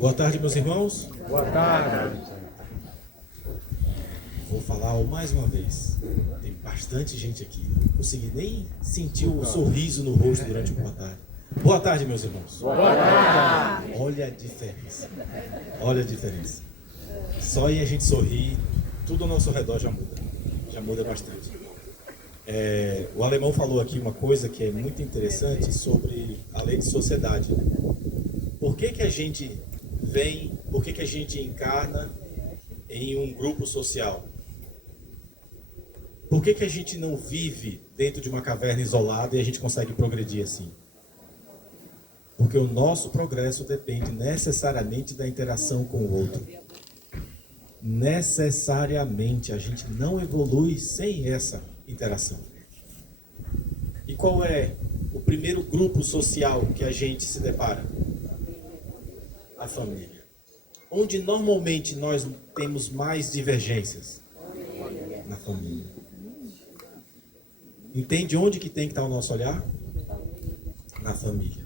Boa tarde, meus irmãos. Boa tarde. Vou falar mais uma vez. Tem bastante gente aqui. Não consegui nem sentir o sorriso no rosto durante o boa tarde. Boa tarde, meus irmãos. Boa tarde. Olha a diferença. Olha a diferença. Só em a gente sorrir, tudo ao nosso redor já muda. Já muda bastante. O alemão falou aqui uma coisa que é muito interessante sobre a lei de sociedade. Por que que a gente vem, por que que a gente encarna em um grupo social? Por que que a gente não vive dentro de uma caverna isolada e a gente consegue progredir assim? Porque o nosso progresso depende necessariamente da interação com o outro. Necessariamente, a gente não evolui sem essa interação. E qual é o primeiro grupo social que a gente se depara? A família. Onde normalmente nós temos mais divergências? Na família. Entende onde que tem que estar o nosso olhar? Na família.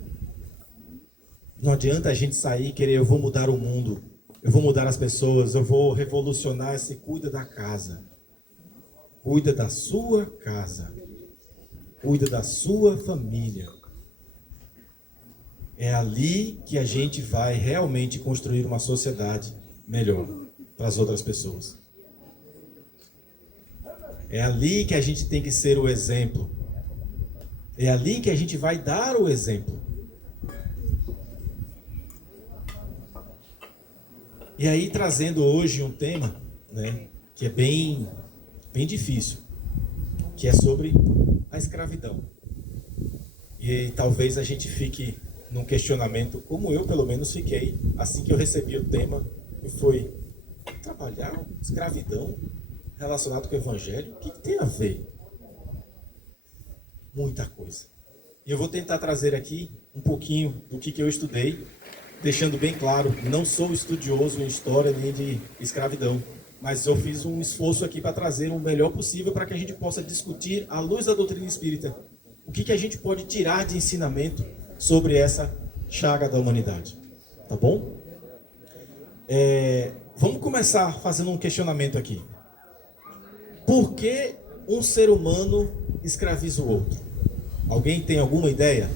Não adianta a gente sair e querer, eu vou mudar o mundo, eu vou mudar as pessoas, eu vou revolucionar. Você cuida da casa. Cuida da sua casa. Cuida da sua família. É ali que a gente vai realmente construir uma sociedade melhor para as outras pessoas. É ali que a gente tem que ser o exemplo. É ali que a gente vai dar o exemplo. E aí, trazendo hoje um tema, né, que é bem difícil, que é sobre a escravidão. E talvez a gente fique num questionamento, como eu pelo menos fiquei, assim que eu recebi o tema, e foi trabalhar escravidão relacionado com o evangelho, o que tem a ver? Muita coisa. E eu vou tentar trazer aqui um pouquinho do que eu estudei, deixando bem claro, não sou estudioso em história nem de escravidão, mas eu fiz um esforço aqui para trazer o melhor possível para que a gente possa discutir, à luz da doutrina espírita, o que a gente pode tirar de ensinamento sobre essa chaga da humanidade. Tá bom? Vamos começar fazendo um questionamento aqui. Por que um ser humano escraviza o outro? Alguém tem alguma ideia?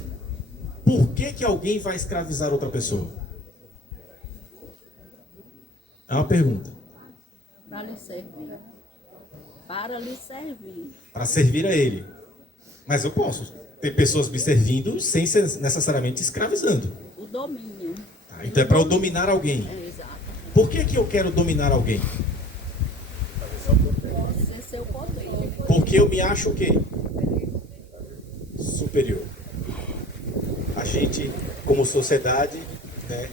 Por que alguém vai escravizar outra pessoa? É uma pergunta. Para lhe servir. Para lhe servir. Para servir a ele. Mas eu posso ter pessoas me servindo sem ser necessariamente escravizando. O domínio. Tá? Então é para eu dominar alguém. Exato. Por que eu quero dominar alguém? Ser seu poder. Porque eu me acho o quê? Superior. A gente, como sociedade, né,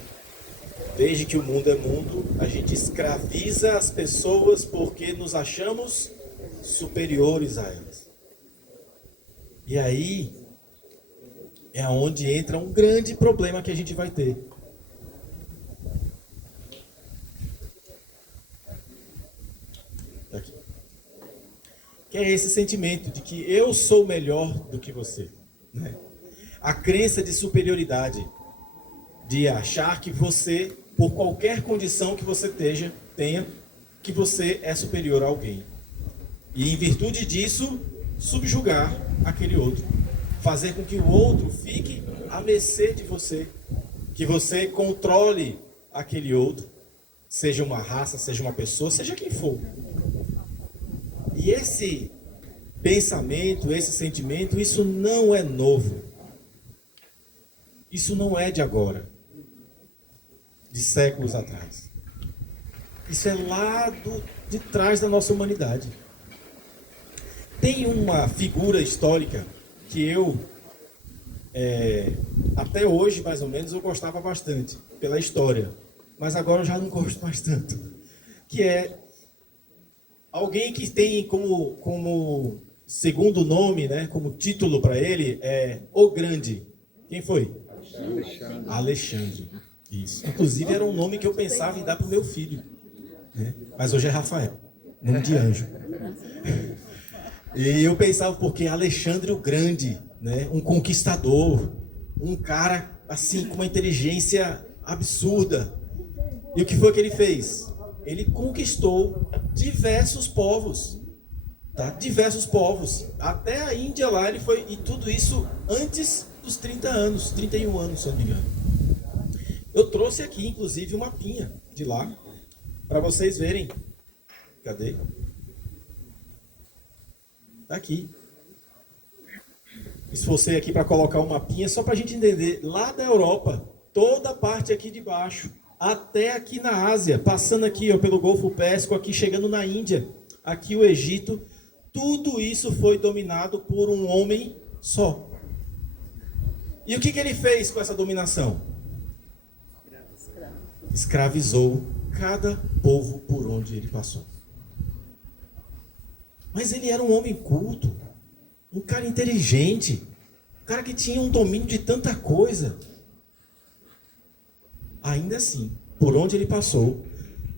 desde que o mundo é mundo, a gente escraviza as pessoas porque nos achamos superiores a elas. E aí é onde entra um grande problema que a gente vai ter. Tá aqui. Que é esse sentimento de que eu sou melhor do que você, né? A crença de superioridade, de achar que você, por qualquer condição que você tenha, que você é superior a alguém. E em virtude disso, subjugar aquele outro. Fazer com que o outro fique à mercê de você. Que você controle aquele outro. Seja uma raça, seja uma pessoa, seja quem for. E esse pensamento, esse sentimento, isso não é novo. Isso não é de agora. De séculos atrás. Isso é lá de trás da nossa humanidade. Tem uma figura histórica que eu, até hoje mais ou menos, eu gostava bastante pela história, mas agora eu já não gosto mais tanto, que é alguém que tem como segundo nome, né, como título para ele, O Grande. Quem foi? Alexandre. Isso. Inclusive era um nome que eu pensava em dar para o meu filho, né? Mas hoje é Rafael, nome de anjo. E eu pensava, porque Alexandre o Grande, né? Um conquistador, um cara assim com uma inteligência absurda, E o que foi que ele fez? Ele conquistou diversos povos. Tá? Diversos povos. Até a Índia lá ele foi. E tudo isso antes dos 30 anos, 31 anos, se eu não me engano. Eu trouxe aqui, inclusive, um mapinha de lá, para vocês verem. Cadê? Tá aqui. Esforcei aqui para colocar um mapinha, só para a gente entender. Lá da Europa, toda a parte aqui de baixo, até aqui na Ásia, passando aqui ó, pelo Golfo Pérsico, aqui chegando na Índia, aqui o Egito, tudo isso foi dominado por um homem só. E o que ele fez com essa dominação? Escravizou cada povo por onde ele passou. Mas ele era um homem culto, um cara inteligente, um cara que tinha um domínio de tanta coisa. Ainda assim, por onde ele passou,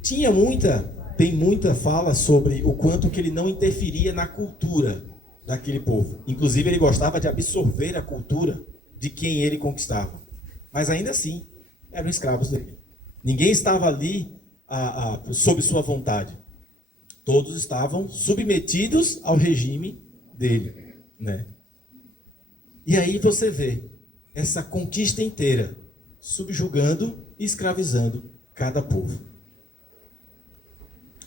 tem muita fala sobre o quanto que ele não interferia na cultura daquele povo. Inclusive, ele gostava de absorver a cultura de quem ele conquistava. Mas ainda assim, eram escravos dele. Ninguém estava ali sob sua vontade. Todos estavam submetidos ao regime dele, né? E aí você vê essa conquista inteira, subjugando e escravizando cada povo.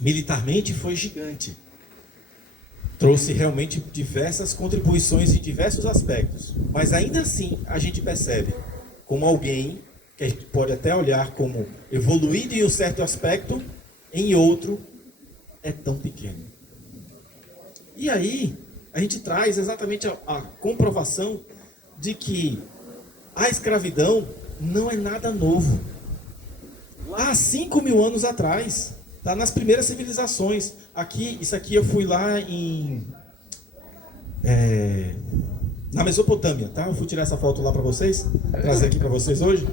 Militarmente foi gigante. Trouxe realmente diversas contribuições em diversos aspectos. Mas ainda assim, a gente percebe como alguém que a gente pode até olhar como evoluído em um certo aspecto, em outro é tão pequeno. E aí, a gente traz exatamente a comprovação de que a escravidão não é nada novo. Lá há 5.000 anos atrás, tá nas primeiras civilizações. Isso aqui eu fui lá na Mesopotâmia, tá? Eu fui tirar essa foto lá para vocês, trazer aqui para vocês hoje.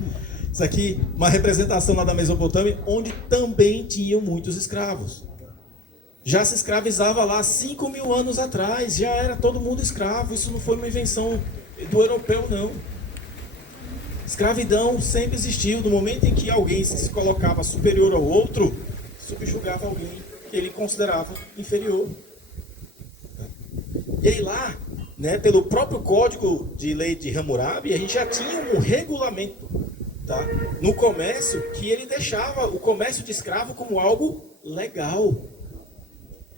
Isso aqui, uma representação lá da Mesopotâmia, onde também tinham muitos escravos. Já se escravizava lá 5.000 anos atrás, já era todo mundo escravo. Isso não foi uma invenção do europeu, não. Escravidão sempre existiu. No momento em que alguém se colocava superior ao outro, subjugava alguém que ele considerava inferior. E aí lá, né, pelo próprio Código de Lei de Hammurabi, a gente já tinha um regulamento, tá, no comércio, que ele deixava o comércio de escravo como algo legal.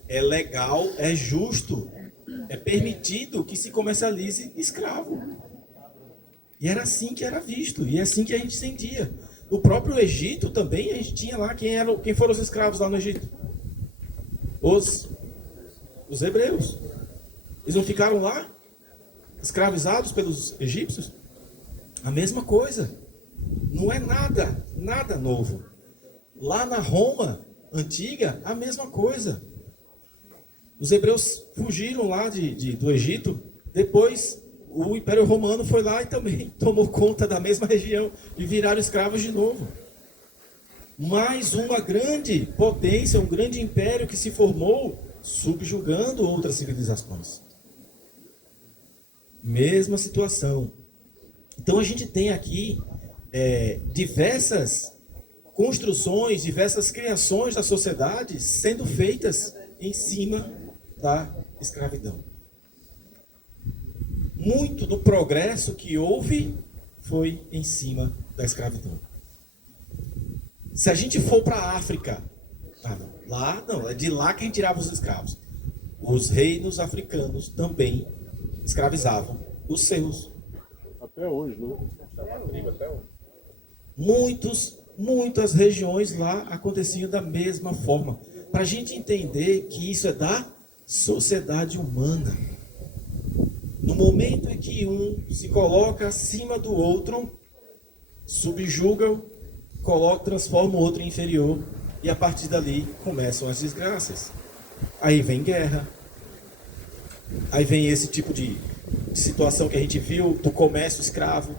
É legal, é justo, é permitido que se comercialize escravo. E era assim que era visto, e é assim que a gente sentia. No próprio Egito também, a gente tinha lá quem foram os escravos lá no Egito? Os hebreus. Eles não ficaram lá, escravizados pelos egípcios? A mesma coisa. Não é nada novo. Lá na Roma antiga, a mesma coisa. Os hebreus fugiram lá do Egito, depois o Império Romano foi lá e também tomou conta da mesma região e viraram escravos de novo. Mais uma grande potência, um grande império que se formou, subjugando outras civilizações. Mesma situação. Então a gente tem aqui diversas construções, diversas criações da sociedade sendo feitas em cima da escravidão. Muito do progresso que houve foi em cima da escravidão. Se a gente for para a África, é de lá que a gente tirava os escravos. Os reinos africanos também escravizavam os seus. Até hoje, né? Até hoje. Muitas regiões lá aconteciam da mesma forma. Para a gente entender que isso é da sociedade humana. No momento em que um se coloca acima do outro, subjuga, transforma o outro em inferior, e a partir dali começam as desgraças. Aí vem guerra, aí vem esse tipo de situação que a gente viu do comércio escravo.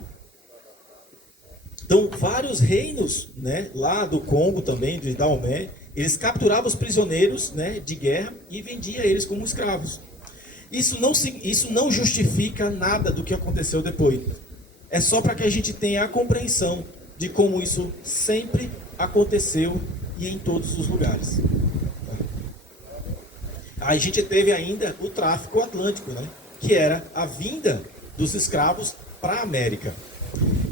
Então, vários reinos, né, lá do Congo também, de Dahomey, eles capturavam os prisioneiros, né, de guerra e vendiam eles como escravos. Isso não justifica nada do que aconteceu depois. É só para que a gente tenha a compreensão de como isso sempre aconteceu e em todos os lugares. Aí a gente teve ainda o tráfico atlântico, né? Que era a vinda dos escravos para a América.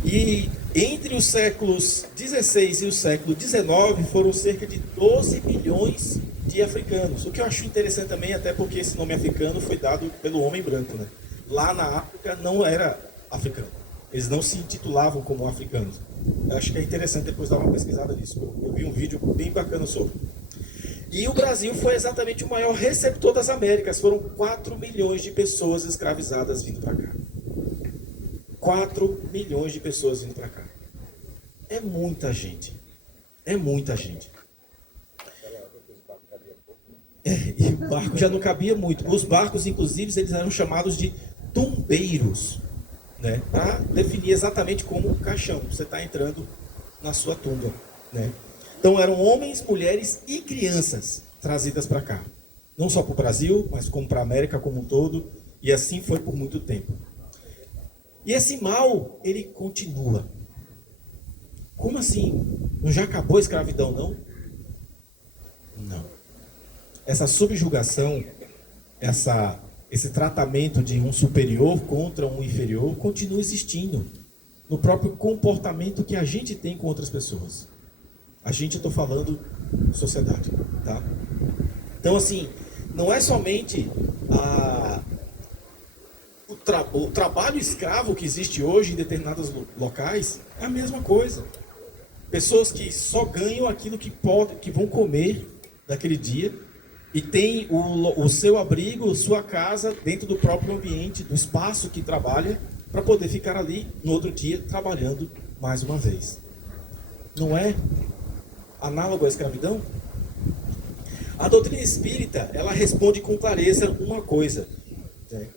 E entre os séculos XVI e o século XIX foram cerca de 12 milhões de africanos. O que eu acho interessante também, até porque esse nome africano foi dado pelo homem branco, né? Lá na África não era africano. Eles não se intitulavam como africanos. Eu acho que é interessante depois dar uma pesquisada nisso. Eu vi um vídeo bem bacana sobre. E o Brasil foi exatamente o maior receptor das Américas. Foram 4 milhões de pessoas escravizadas vindo para cá. 4 milhões de pessoas vindo para cá. É muita gente. É muita gente. E o barco já não cabia muito. Os barcos, inclusive, eles eram chamados de tumbeiros, né? Para definir exatamente como um caixão. Você está entrando na sua tumba, né? Então eram homens, mulheres e crianças trazidas para cá. Não só para o Brasil, mas como para a América como um todo. E assim foi por muito tempo. E esse mal, ele continua. Como assim? Não já acabou a escravidão, não? Não. Essa subjugação, esse tratamento de um superior contra um inferior continua existindo no próprio comportamento que a gente tem com outras pessoas. A gente, eu estou falando sociedade, tá? Então, assim, não é somente o trabalho escravo que existe hoje em determinados locais, é a mesma coisa. Pessoas que só ganham aquilo que vão comer daquele dia e tem o seu abrigo, sua casa dentro do próprio ambiente, do espaço que trabalha, para poder ficar ali no outro dia trabalhando mais uma vez. Não é análogo à escravidão? A doutrina espírita, ela responde com clareza uma coisa, né?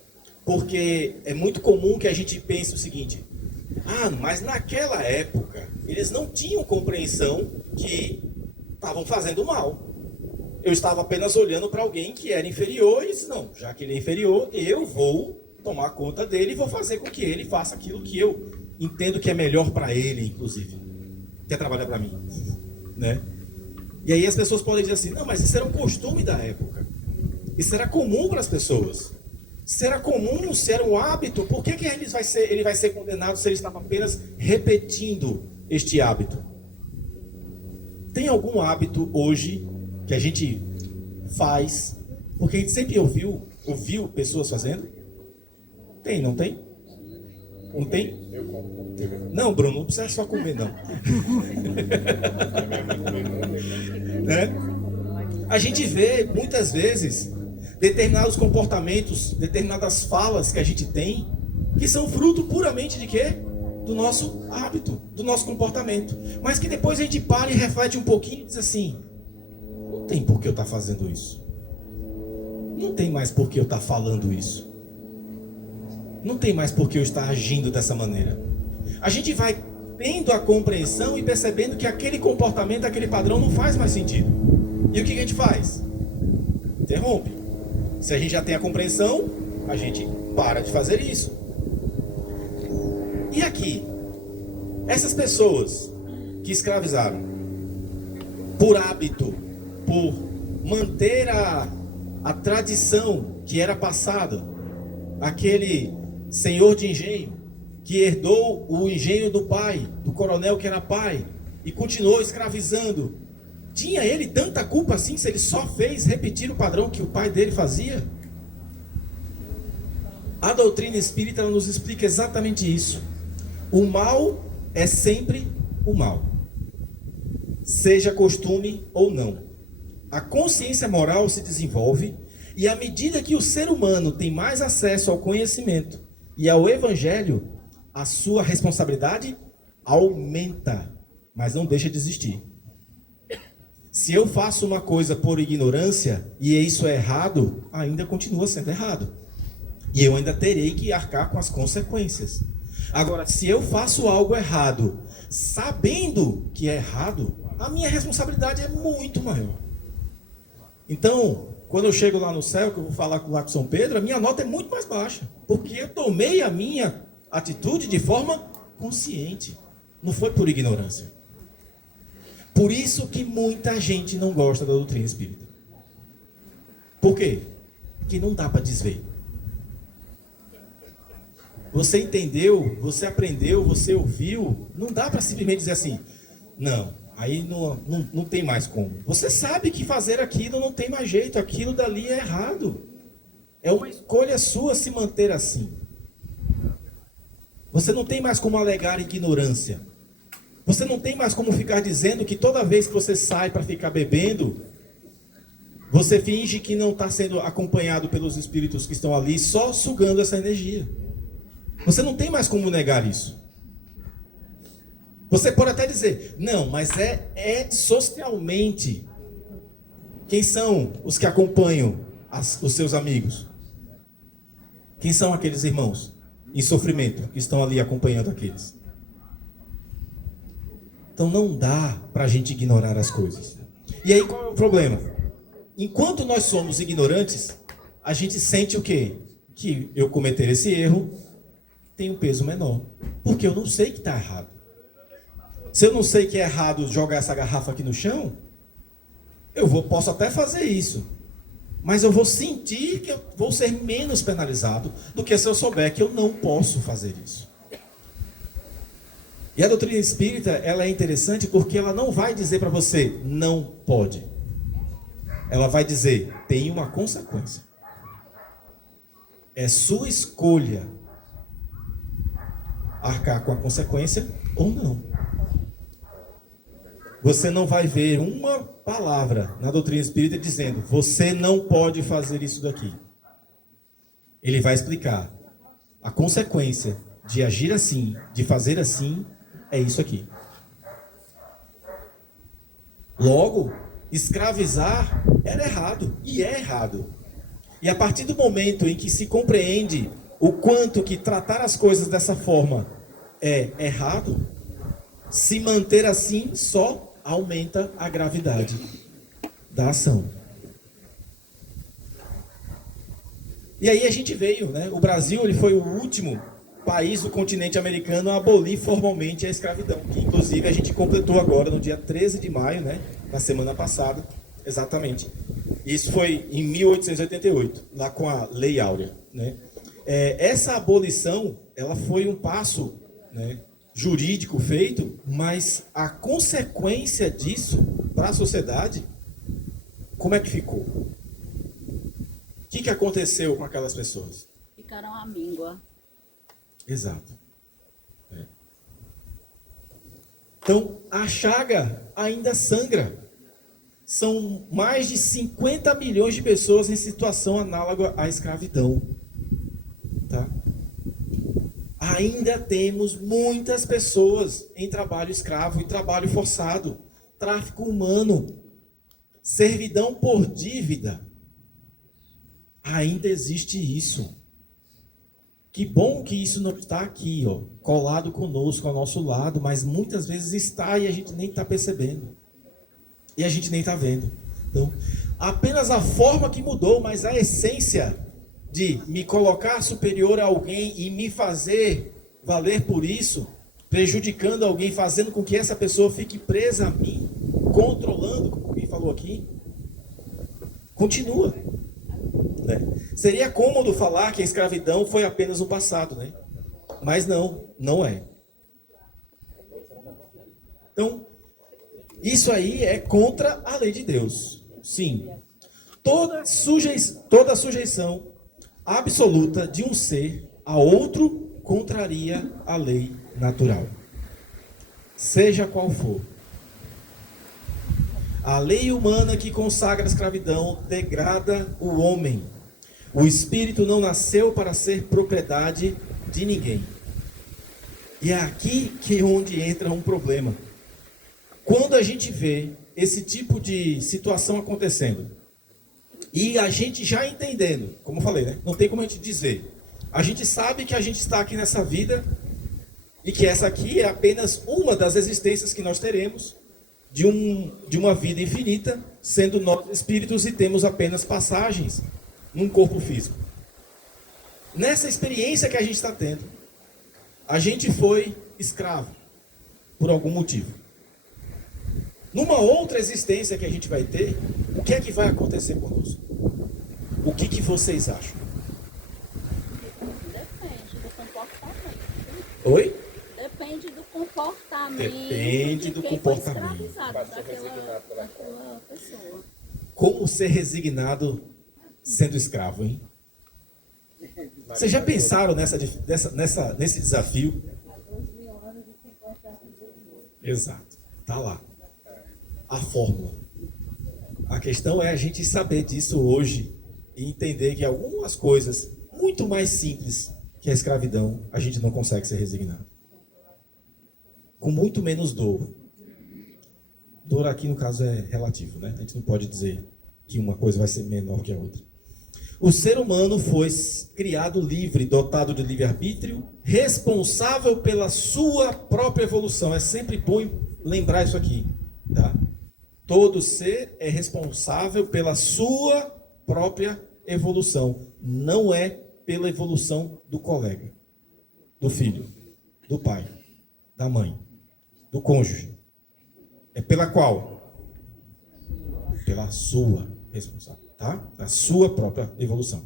Porque é muito comum que a gente pense o seguinte: mas naquela época eles não tinham compreensão que estavam fazendo mal. Eu estava apenas olhando para alguém que era inferior e disse: não, já que ele é inferior, eu vou tomar conta dele e vou fazer com que ele faça aquilo que eu entendo que é melhor para ele, inclusive. Quer trabalhar para mim, né? E aí as pessoas podem dizer assim: não, mas isso era um costume da época. Isso era comum para as pessoas. Se era comum, se era um hábito, por que ele vai ser condenado se ele estava apenas repetindo este hábito? Tem algum hábito hoje que a gente faz, porque a gente sempre ouviu pessoas fazendo? Tem, não tem? Não tem? Não, Bruno, não precisa só comer, não. Né? A gente vê, muitas vezes, determinados comportamentos, determinadas falas que a gente tem, que são fruto puramente de quê? Do nosso hábito, do nosso comportamento. Mas que depois a gente para e reflete um pouquinho e diz assim: não tem por que eu estar fazendo isso. Não tem mais por que eu estar falando isso. Não tem mais por que eu estar agindo dessa maneira. A gente vai tendo a compreensão e percebendo que aquele comportamento, aquele padrão não faz mais sentido. E o que a gente faz? Interrompe. Se a gente já tem a compreensão, a gente para de fazer isso. E aqui, essas pessoas que escravizaram, por hábito, por manter a tradição que era passada, aquele senhor de engenho que herdou o engenho do pai, do coronel que era pai, e continuou escravizando, tinha ele tanta culpa assim se ele só fez repetir o padrão que o pai dele fazia? A doutrina espírita ela nos explica exatamente isso. O mal é sempre o mal, seja costume ou não. A consciência moral se desenvolve e à medida que o ser humano tem mais acesso ao conhecimento e ao evangelho, a sua responsabilidade aumenta, mas não deixa de existir. Se eu faço uma coisa por ignorância e isso é errado, ainda continua sendo errado. E eu ainda terei que arcar com as consequências. Agora, se eu faço algo errado, sabendo que é errado, a minha responsabilidade é muito maior. Então, quando eu chego lá no céu, que eu vou falar lá com São Pedro, a minha nota é muito mais baixa. Porque eu tomei a minha atitude de forma consciente. Não foi por ignorância. Por isso que muita gente não gosta da doutrina espírita. Por quê? Porque não dá para desver. Você entendeu, você aprendeu, você ouviu, não dá para simplesmente dizer assim, não, aí não tem mais como. Você sabe que fazer aquilo não tem mais jeito, aquilo dali é errado. É uma escolha sua se manter assim. Você não tem mais como alegar ignorância. Você não tem mais como ficar dizendo que toda vez que você sai para ficar bebendo, você finge que não está sendo acompanhado pelos espíritos que estão ali, só sugando essa energia. Você não tem mais como negar isso. Você pode até dizer, não, mas é socialmente. Quem são os que acompanham os seus amigos? Quem são aqueles irmãos em sofrimento que estão ali acompanhando aqueles? Então não dá para a gente ignorar as coisas. E aí qual é o problema? Enquanto nós somos ignorantes, a gente sente o quê? Que eu cometer esse erro tem um peso menor. Porque eu não sei que está errado. Se eu não sei que é errado jogar essa garrafa aqui no chão, posso até fazer isso. Mas eu vou sentir que eu vou ser menos penalizado do que se eu souber que eu não posso fazer isso. E a doutrina espírita, ela é interessante porque ela não vai dizer para você, não pode. Ela vai dizer, tem uma consequência. É sua escolha arcar com a consequência ou não. Você não vai ver uma palavra na doutrina espírita dizendo, você não pode fazer isso daqui. Ele vai explicar a consequência de agir assim, de fazer assim, é isso aqui. Logo, escravizar era errado, e é errado. E a partir do momento em que se compreende o quanto que tratar as coisas dessa forma é errado, se manter assim só aumenta a gravidade da ação. E aí a gente veio, né? O Brasil ele foi o último país do continente americano a abolir formalmente a escravidão, que inclusive a gente completou agora no dia 13 de maio, né? Na semana passada, exatamente. Isso foi em 1888, lá com a Lei Áurea, né? Essa abolição, ela foi um passo, né, jurídico feito, mas a consequência disso para a sociedade, como é que ficou? O que aconteceu com aquelas pessoas? Ficaram à míngua. Exato. Então, a chaga ainda sangra. São mais de 50 milhões de pessoas em situação análoga à escravidão. Tá? Ainda temos muitas pessoas em trabalho escravo e trabalho forçado, tráfico humano, servidão por dívida. Ainda existe isso. Que bom que isso não está aqui, ó, colado conosco, ao nosso lado, mas muitas vezes está e a gente nem está percebendo. E a gente nem está vendo. Então, apenas a forma que mudou, mas a essência de me colocar superior a alguém e me fazer valer por isso, prejudicando alguém, fazendo com que essa pessoa fique presa a mim, controlando, como alguém falou aqui, continua. Né? Seria cômodo falar que a escravidão foi apenas um passado, né? Mas não é. Então, isso aí é contra a lei de Deus. Sim. Toda sujeição absoluta de um ser a outro contraria a lei natural. Seja qual for. A lei humana que consagra a escravidão degrada o homem. O espírito não nasceu para ser propriedade de ninguém. E é aqui que onde entra um problema. Quando a gente vê esse tipo de situação acontecendo, e a gente já entendendo, como eu falei, né? Não tem como a gente dizer. A gente sabe que a gente está aqui nessa vida e que essa aqui é apenas uma das existências que nós teremos de uma vida infinita, sendo nós espíritos e temos apenas passagens num corpo físico. Nessa experiência que a gente está tendo, a gente foi escravo por algum motivo. Numa outra existência que a gente vai ter, o que é que vai acontecer conosco? O que vocês acham? Depende do comportamento. Oi? Depende do comportamento. Depende do de quem comportamento. Foi escravizado daquela pessoa. Como ser resignado sendo escravo, hein? Vocês já pensaram nesse desafio? Exato. Tá lá. A fórmula. A questão é a gente saber disso hoje e entender que algumas coisas muito mais simples que a escravidão, a gente não consegue ser resignado. Com muito menos dor. Dor aqui, no caso, é relativo, né? A gente não pode dizer que uma coisa vai ser menor que a outra. O ser humano foi criado livre, dotado de livre-arbítrio, responsável pela sua própria evolução. É sempre bom lembrar isso aqui, tá? Todo ser é responsável pela sua própria evolução. Não é pela evolução do colega, do filho, do pai, da mãe, do cônjuge. É pela qual? Pela sua responsabilidade, tá? A sua própria evolução.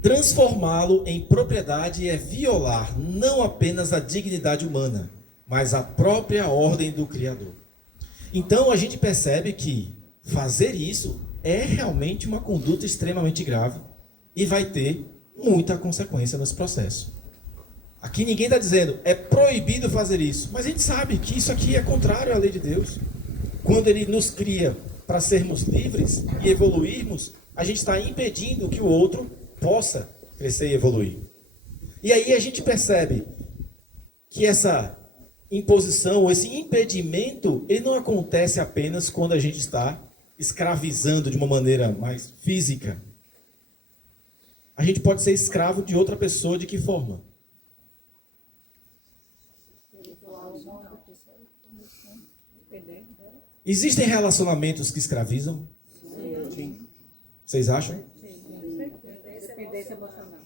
Transformá-lo em propriedade é violar não apenas a dignidade humana, mas a própria ordem do Criador. Então a gente percebe que fazer isso é realmente uma conduta extremamente grave e vai ter muita consequência nesse processo. Aqui ninguém está dizendo, é proibido fazer isso. Mas a gente sabe que isso aqui é contrário à lei de Deus. Quando Ele nos cria para sermos livres e evoluirmos, a gente está impedindo que o outro possa crescer e evoluir. E aí a gente percebe que essa imposição, esse impedimento, ele não acontece apenas quando a gente está escravizando de uma maneira mais física. A gente pode ser escravo de outra pessoa de que forma? Existem relacionamentos que escravizam? Sim. Vocês acham? Sim. Dependência emocional.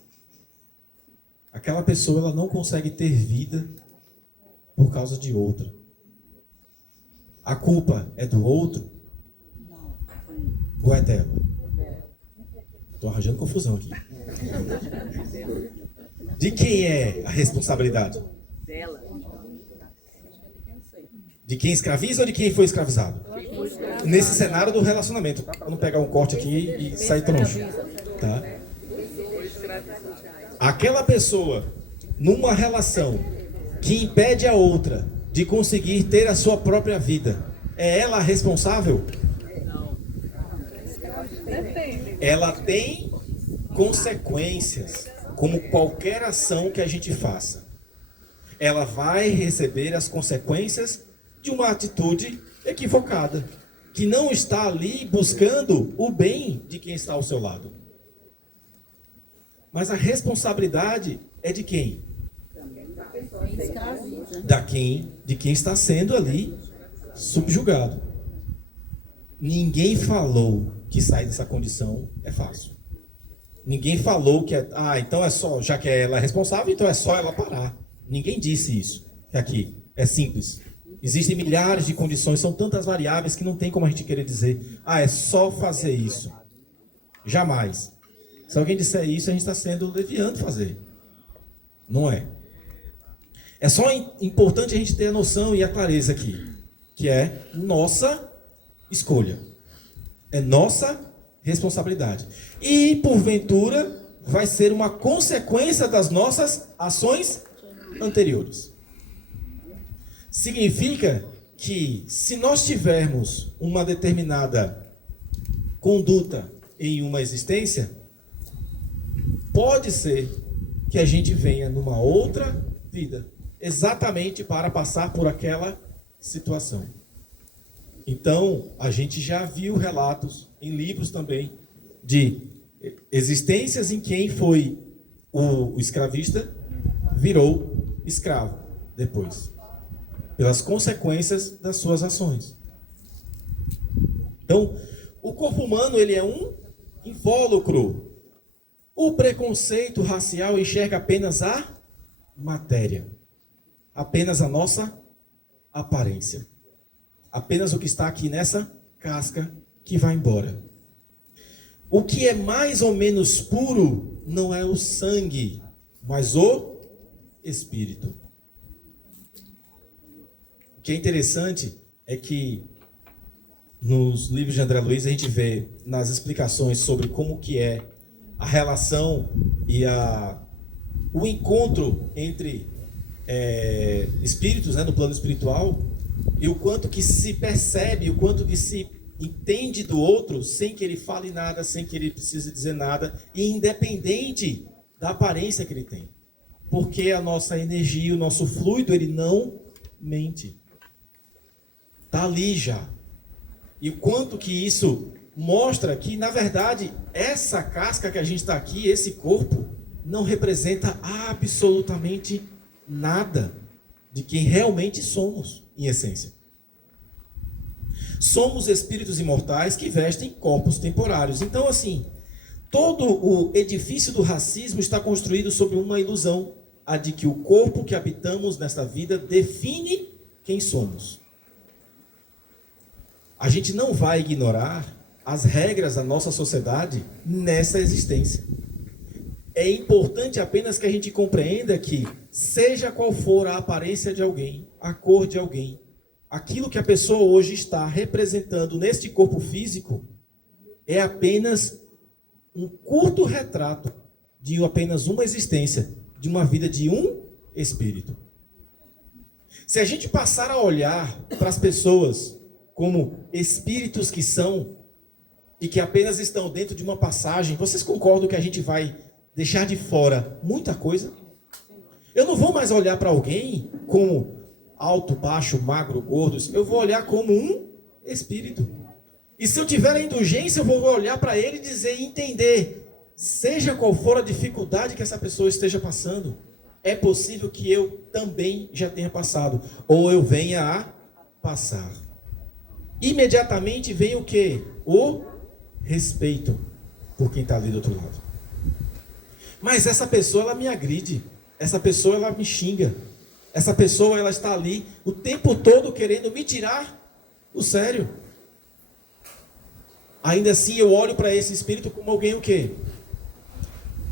Aquela pessoa ela não consegue ter vida por causa de outra. A culpa é do outro? Ou é dela? Estou arranjando confusão aqui. De quem é a responsabilidade? Dela. De quem escraviza ou de quem foi escravizado? Nesse cenário do relacionamento. Para não pegar um corte aqui e sair troncho. Tá? Aquela pessoa, numa relação que impede a outra de conseguir ter a sua própria vida, é ela a responsável? Ela tem consequências, como qualquer ação que a gente faça. Ela vai receber as consequências de uma atitude equivocada, que não está ali buscando o bem de quem está ao seu lado. Mas a responsabilidade é de quem? De quem está sendo ali subjugado. Ninguém falou que sair dessa condição é fácil. Ninguém falou que então é só, já que ela é responsável, então é só ela parar. Ninguém disse isso. Aqui é simples. Existem milhares de condições, são tantas variáveis que não tem como a gente querer dizer, é só fazer isso. Jamais. Se alguém disser isso, a gente está sendo leviano fazer. Não é. É só importante a gente ter a noção e a clareza aqui, que é nossa escolha. É nossa responsabilidade. E, porventura, vai ser uma consequência das nossas ações anteriores. Significa que, se nós tivermos uma determinada conduta em uma existência, pode ser que a gente venha numa outra vida, exatamente para passar por aquela situação. Então, a gente já viu relatos em livros também de existências em quem foi o escravista virou escravo depois, pelas consequências das suas ações. Então, o corpo humano ele é um invólucro. O preconceito racial enxerga apenas a matéria. apenas a nossa aparência. Apenas o que está aqui nessa casca que vai embora. O que é mais ou menos puro não é o sangue, mas o espírito. O que é interessante é que nos livros de André Luiz a gente vê nas explicações sobre como que é a relação e o encontro entre espíritos, né, no plano espiritual, e o quanto que se percebe, o quanto que se entende do outro sem que ele fale nada, sem que ele precise dizer nada, e independente da aparência que ele tem. Porque a nossa energia, o nosso fluido, ele não mente. Está ali já. E o quanto que isso mostra que, na verdade, essa casca que a gente está aqui, esse corpo, não representa absolutamente nada de quem realmente somos, em essência. Somos espíritos imortais que vestem corpos temporários. Então, assim, todo o edifício do racismo está construído sobre uma ilusão, a de que o corpo que habitamos nesta vida define quem somos. A gente não vai ignorar as regras da nossa sociedade nessa existência. É importante apenas que a gente compreenda que, seja qual for a aparência de alguém, a cor de alguém, aquilo que a pessoa hoje está representando neste corpo físico é apenas um curto retrato de apenas uma existência, de uma vida de um espírito. Se a gente passar a olhar para as pessoas como espíritos que são e que apenas estão dentro de uma passagem, vocês concordam que a gente vai deixar de fora muita coisa? Eu não vou mais olhar para alguém como alto, baixo, magro, gordo. Eu vou olhar como um espírito. E se eu tiver a indulgência, eu vou olhar para ele e dizer e entender, seja qual for a dificuldade que essa pessoa esteja passando, é possível que eu também já tenha passado, ou eu venha a passar. Imediatamente vem o quê? O respeito por quem está ali do outro lado. Mas essa pessoa, ela me agride. Essa pessoa, ela me xinga. Essa pessoa, ela está ali o tempo todo querendo me tirar o sério. Ainda assim, eu olho para esse espírito como alguém o quê?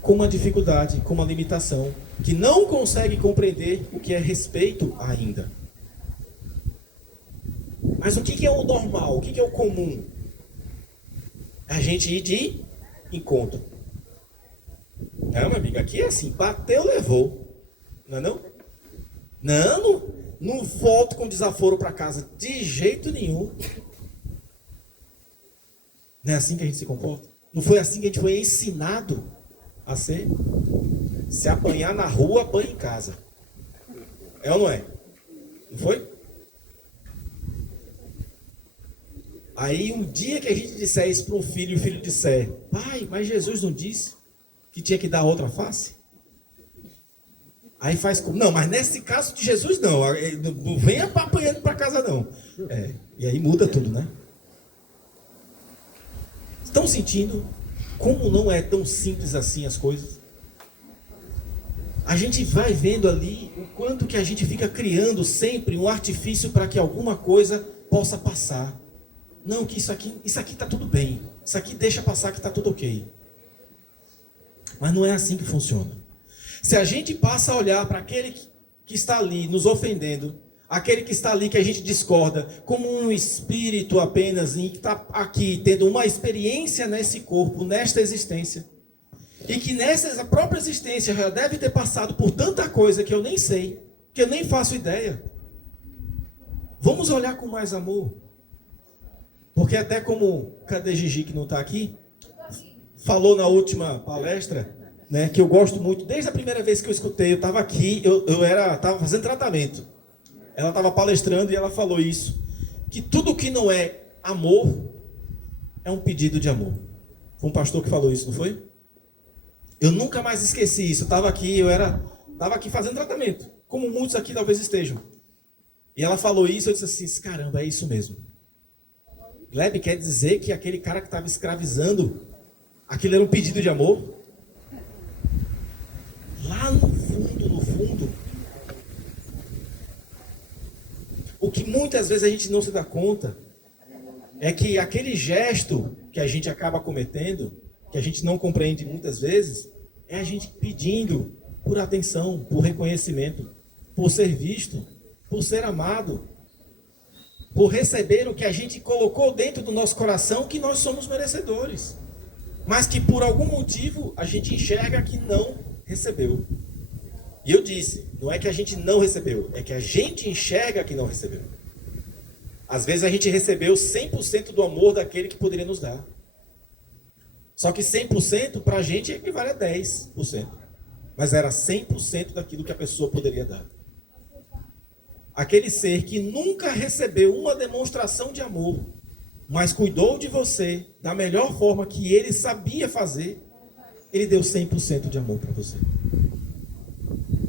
Com uma dificuldade, com uma limitação, que não consegue compreender o que é respeito ainda. Mas o que é o normal? O que é o comum? A gente ir de encontro. Não, meu amigo, aqui é assim, bateu, levou. Não é não? Não volto com desaforo para casa de jeito nenhum. Não é assim que a gente se comporta? Não foi assim que a gente foi ensinado a ser? Se apanhar na rua, apanha em casa. É ou não é? Não foi? Aí um dia que a gente disser isso para um filho e o filho disser, pai, mas Jesus não disse que tinha que dar outra face? Aí faz como? Não, mas nesse caso de Jesus não. Não venha apanhando para casa não. E aí muda tudo, né? Estão sentindo como não é tão simples assim as coisas? A gente vai vendo ali o quanto que a gente fica criando sempre um artifício para que alguma coisa possa passar. Não, que isso aqui está tudo bem. Isso aqui deixa passar que está tudo ok. Mas não é assim que funciona. Se a gente passa a olhar para aquele que está ali nos ofendendo, aquele que está ali que a gente discorda, como um espírito apenas, que está aqui tendo uma experiência nesse corpo, nesta existência, e que nessa própria existência já deve ter passado por tanta coisa que eu nem sei, que eu nem faço ideia. Vamos olhar com mais amor. Porque até como, cadê Gigi que não está aqui? Falou na última palestra, né, que eu gosto muito, desde a primeira vez que eu escutei, eu estava aqui, eu estava fazendo tratamento. Ela estava palestrando e ela falou isso, que tudo que não é amor, é um pedido de amor. Foi um pastor que falou isso, não foi? Eu nunca mais esqueci isso, eu estava aqui fazendo tratamento, como muitos aqui talvez estejam. E ela falou isso, eu disse assim, caramba, é isso mesmo. Gleb, quer dizer que aquele cara que estava escravizando, aquilo era um pedido de amor? Lá no fundo, O que muitas vezes a gente não se dá conta é que aquele gesto que a gente acaba cometendo, que a gente não compreende muitas vezes, é a gente pedindo por atenção, por reconhecimento, por ser visto, por ser amado, por receber o que a gente colocou dentro do nosso coração, que nós somos merecedores, mas que por algum motivo a gente enxerga que não recebeu. E eu disse, não é que a gente não recebeu, é que a gente enxerga que não recebeu. Às vezes a gente recebeu 100% do amor daquele que poderia nos dar. Só que 100% para a gente equivale a 10%. Mas era 100% daquilo que a pessoa poderia dar. Aquele ser que nunca recebeu uma demonstração de amor, mas cuidou de você da melhor forma que ele sabia fazer, ele deu 100% de amor para você.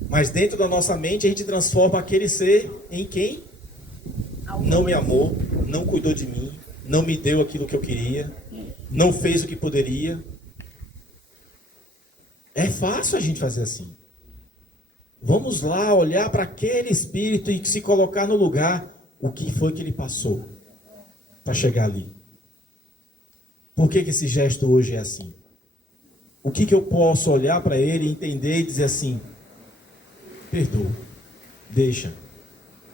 Mas dentro da nossa mente a gente transforma aquele ser em quem não me amou, não cuidou de mim, não me deu aquilo que eu queria, não fez o que poderia. É fácil a gente fazer assim. Vamos lá olhar para aquele espírito e se colocar no lugar, o que foi que ele passou para chegar ali. Por que esse gesto hoje é assim? O que eu posso olhar para ele, entender e dizer assim: perdoa, deixa,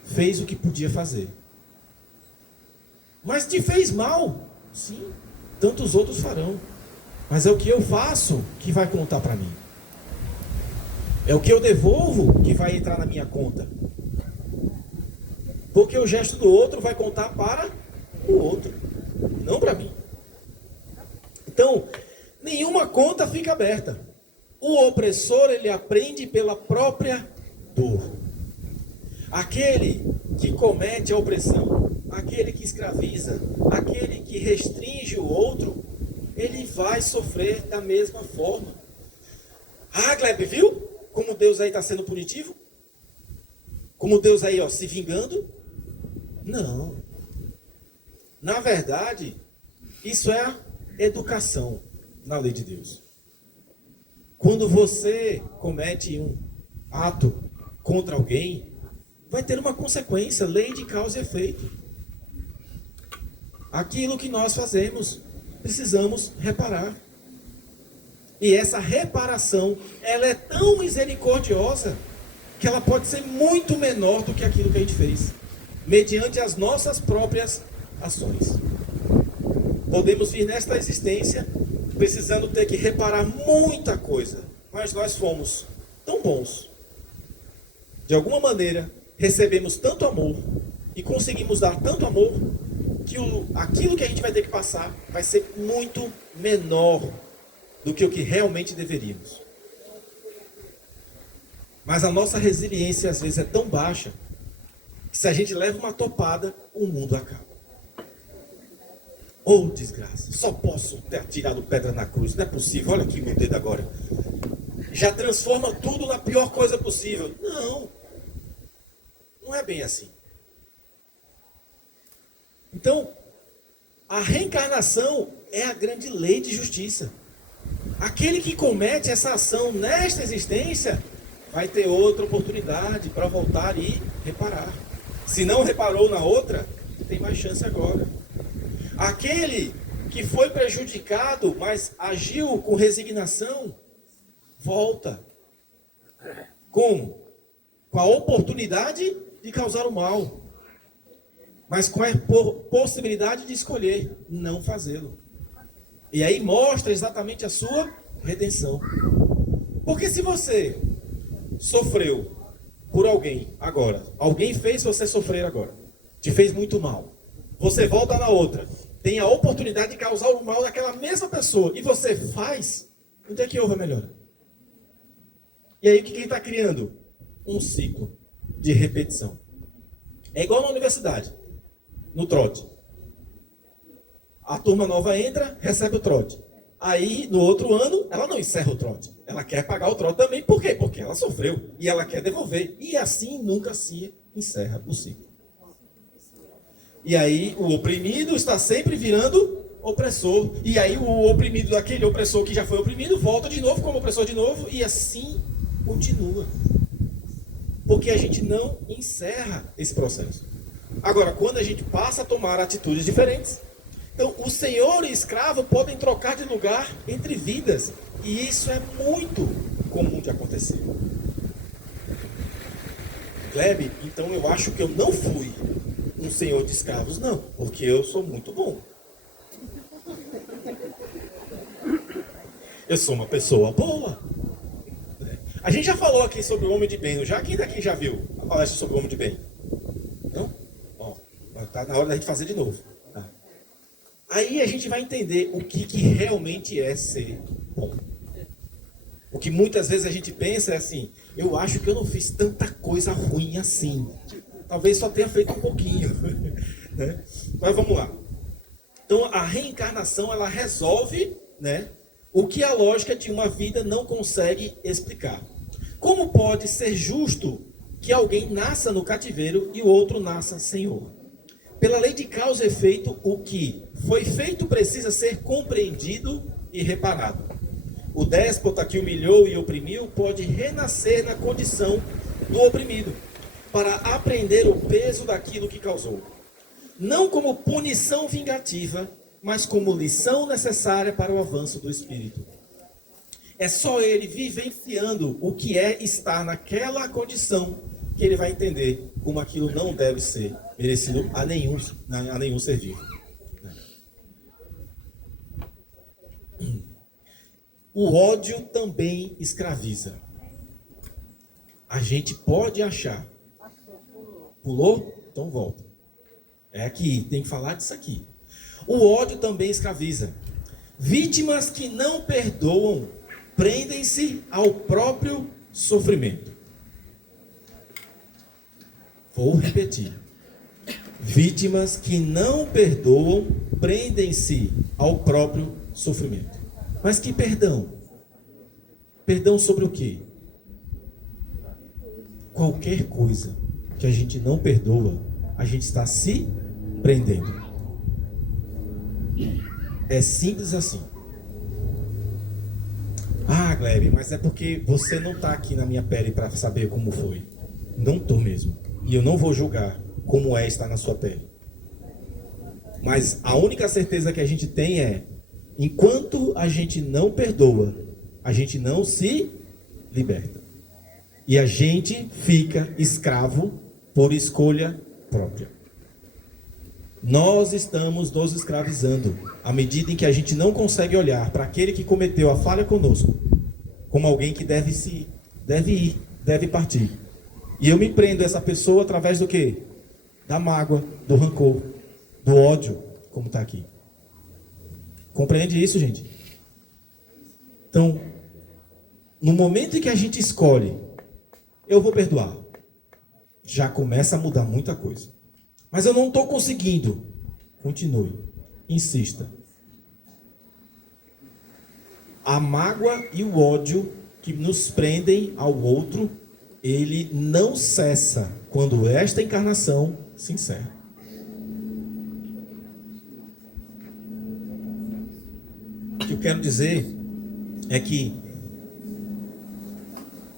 fez o que podia fazer. Mas te fez mal, sim, tantos outros farão. Mas é o que eu faço que vai contar para mim. É o que eu devolvo que vai entrar na minha conta. Porque o gesto do outro vai contar para o outro, não para mim. Então, nenhuma conta fica aberta. O opressor, ele aprende pela própria dor. Aquele que comete a opressão, aquele que escraviza, aquele que restringe o outro, ele vai sofrer da mesma forma. Ah, Gleb, viu? Como Deus aí está sendo punitivo? Como Deus aí, se vingando? Não. Na verdade, isso é a educação na lei de Deus. Quando você comete um ato contra alguém, vai ter uma consequência, lei de causa e efeito. Aquilo que nós fazemos, precisamos reparar. E essa reparação, ela é tão misericordiosa que ela pode ser muito menor do que aquilo que a gente fez, mediante as nossas próprias ações. Podemos vir nesta existência precisando ter que reparar muita coisa, mas nós fomos tão bons. De alguma maneira, recebemos tanto amor e conseguimos dar tanto amor que aquilo que a gente vai ter que passar vai ser muito menor do que o que realmente deveríamos. Mas a nossa resiliência às vezes é tão baixa que se a gente leva uma topada, o mundo acaba. Oh, desgraça, só posso ter tirado pedra na cruz, não é possível, olha aqui meu dedo agora. Já transforma tudo na pior coisa possível. Não é bem assim. Então, a reencarnação é a grande lei de justiça. Aquele que comete essa ação nesta existência vai ter outra oportunidade para voltar e reparar. Se não reparou na outra, tem mais chance agora. Aquele que foi prejudicado, mas agiu com resignação, volta. Como? Com a oportunidade de causar o mal, mas com a possibilidade de escolher não fazê-lo. E aí mostra exatamente a sua redenção. Porque se você sofreu por alguém agora, alguém fez você sofrer agora, te fez muito mal, você volta na outra, tem a oportunidade de causar o mal naquela mesma pessoa, e você faz, onde é que houve a melhora? E aí o que está criando? Um ciclo de repetição. É igual na universidade, no trote. A turma nova entra, recebe o trote. Aí, no outro ano, ela não encerra o trote. Ela quer pagar o trote também. Por quê? Porque ela sofreu e ela quer devolver. E assim nunca se encerra o ciclo. E aí, o oprimido está sempre virando opressor. E aí, o oprimido daquele opressor que já foi oprimido volta de novo como opressor de novo. E assim continua. Porque a gente não encerra esse processo. Agora, quando a gente passa a tomar atitudes diferentes, então o senhor e escravo podem trocar de lugar entre vidas. E isso é muito comum de acontecer. Gleb, então eu acho que eu não fui um senhor de escravos, não, porque eu sou muito bom. Eu sou uma pessoa boa. A gente já falou aqui sobre o homem de bem, já? Quem daqui já viu a palestra sobre o homem de bem? Não? Ó, tá na hora da gente fazer de novo. Tá. Aí a gente vai entender o que realmente é ser bom. O que muitas vezes a gente pensa é assim, eu acho que eu não fiz tanta coisa ruim assim. Talvez só tenha feito um pouquinho. Né? Mas vamos lá. Então a reencarnação, ela resolve, né, o que a lógica de uma vida não consegue explicar. Como pode ser justo que alguém nasça no cativeiro e o outro nasça senhor? Pela lei de causa e efeito, o que foi feito precisa ser compreendido e reparado. O déspota que humilhou e oprimiu pode renascer na condição do oprimido, para aprender o peso daquilo que causou. Não como punição vingativa, mas como lição necessária para o avanço do espírito. É só ele vivenciando o que é estar naquela condição que ele vai entender como aquilo não deve ser merecido a nenhum ser vivo. O ódio também escraviza. A gente pode achar. Pulou? Então volta. É aqui, tem que falar disso aqui. O ódio também escraviza. Vítimas que não perdoam prendem-se ao próprio sofrimento. Vou repetir. Vítimas que não perdoam prendem-se ao próprio sofrimento. Mas que perdão? Perdão sobre o quê? Qualquer coisa que a gente não perdoa, a gente está se prendendo. É simples assim. Ah, Gleb, mas é porque você não está aqui na minha pele para saber como foi. Não estou mesmo. E eu não vou julgar como é estar na sua pele. Mas a única certeza que a gente tem é, enquanto a gente não perdoa, a gente não se liberta. E a gente fica escravo por escolha própria. Nós estamos nos escravizando à medida em que a gente não consegue olhar para aquele que cometeu a falha conosco como alguém que deve ir, deve partir. E eu me prendo a essa pessoa através do quê? Da mágoa, do rancor, do ódio, como está aqui. Compreende isso, gente? Então, no momento em que a gente escolhe, eu vou perdoar, já começa a mudar muita coisa. Mas eu não estou conseguindo. Continue. Insista. A mágoa e o ódio que nos prendem ao outro, ele não cessa quando esta encarnação se encerra. O que eu quero dizer é que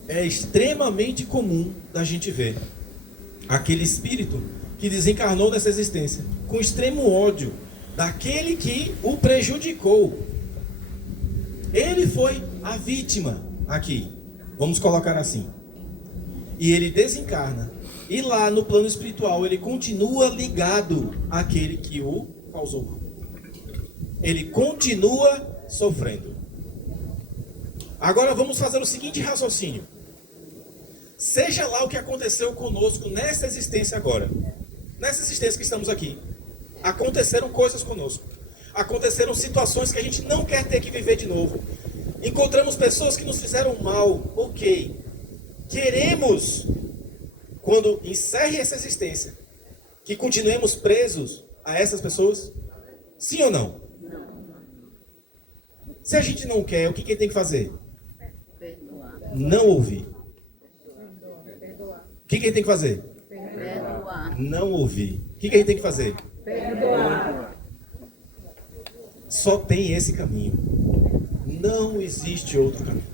é extremamente comum da gente ver aquele espírito que desencarnou nessa existência com extremo ódio daquele que o prejudicou. Ele foi a vítima aqui, vamos colocar assim. E ele desencarna. E lá no plano espiritual ele continua ligado àquele que o causou. Ele continua sofrendo. Agora vamos fazer o seguinte raciocínio. Seja lá o que aconteceu conosco nessa existência agora. Nessa existência que estamos aqui. Aconteceram coisas conosco. Aconteceram situações que a gente não quer ter que viver de novo. Encontramos pessoas que nos fizeram mal. Ok. Queremos, quando encerre essa existência, que continuemos presos a essas pessoas? Sim ou não? Se a gente não quer, o que tem que fazer? Perdoar. Não ouvir. O que tem que fazer? Perdoar. Não ouvir. O que a gente tem que fazer? Perdoar. Só tem esse caminho. Não existe outro caminho.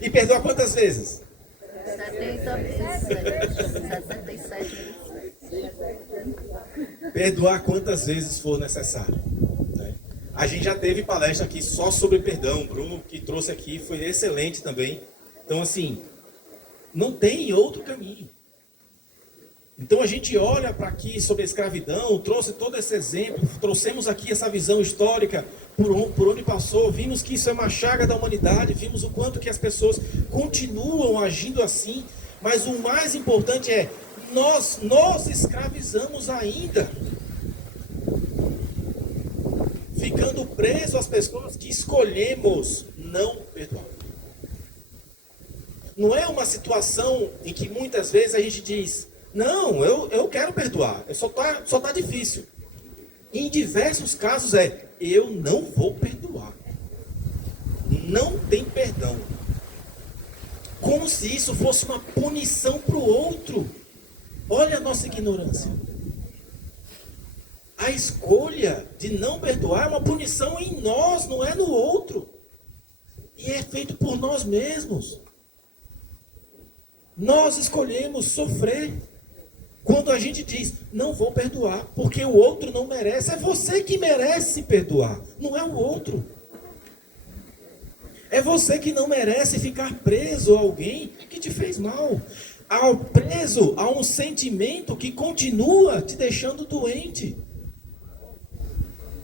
E perdoar quantas vezes? 77 vezes. Perdoar quantas vezes for necessário. Né? A gente já teve palestra aqui só sobre perdão. O Bruno que trouxe aqui foi excelente também. Então, assim, não tem outro caminho. Então a gente olha para aqui sobre a escravidão, trouxe todo esse exemplo, trouxemos aqui essa visão histórica por onde passou, vimos que isso é uma chaga da humanidade, vimos o quanto que as pessoas continuam agindo assim, mas o mais importante é, nós escravizamos ainda, ficando presos às pessoas que escolhemos não perdoar. Não é uma situação em que muitas vezes a gente diz, não, eu quero perdoar, só tá difícil. Em diversos casos eu não vou perdoar. Não tem perdão. Como se isso fosse uma punição para o outro. Olha a nossa ignorância. A escolha de não perdoar é uma punição em nós, não é no outro. E é feito por nós mesmos. Nós escolhemos sofrer. Quando a gente diz, não vou perdoar, porque o outro não merece, é você que merece perdoar, não é o outro. É você que não merece ficar preso a alguém que te fez mal. Preso a um sentimento que continua te deixando doente.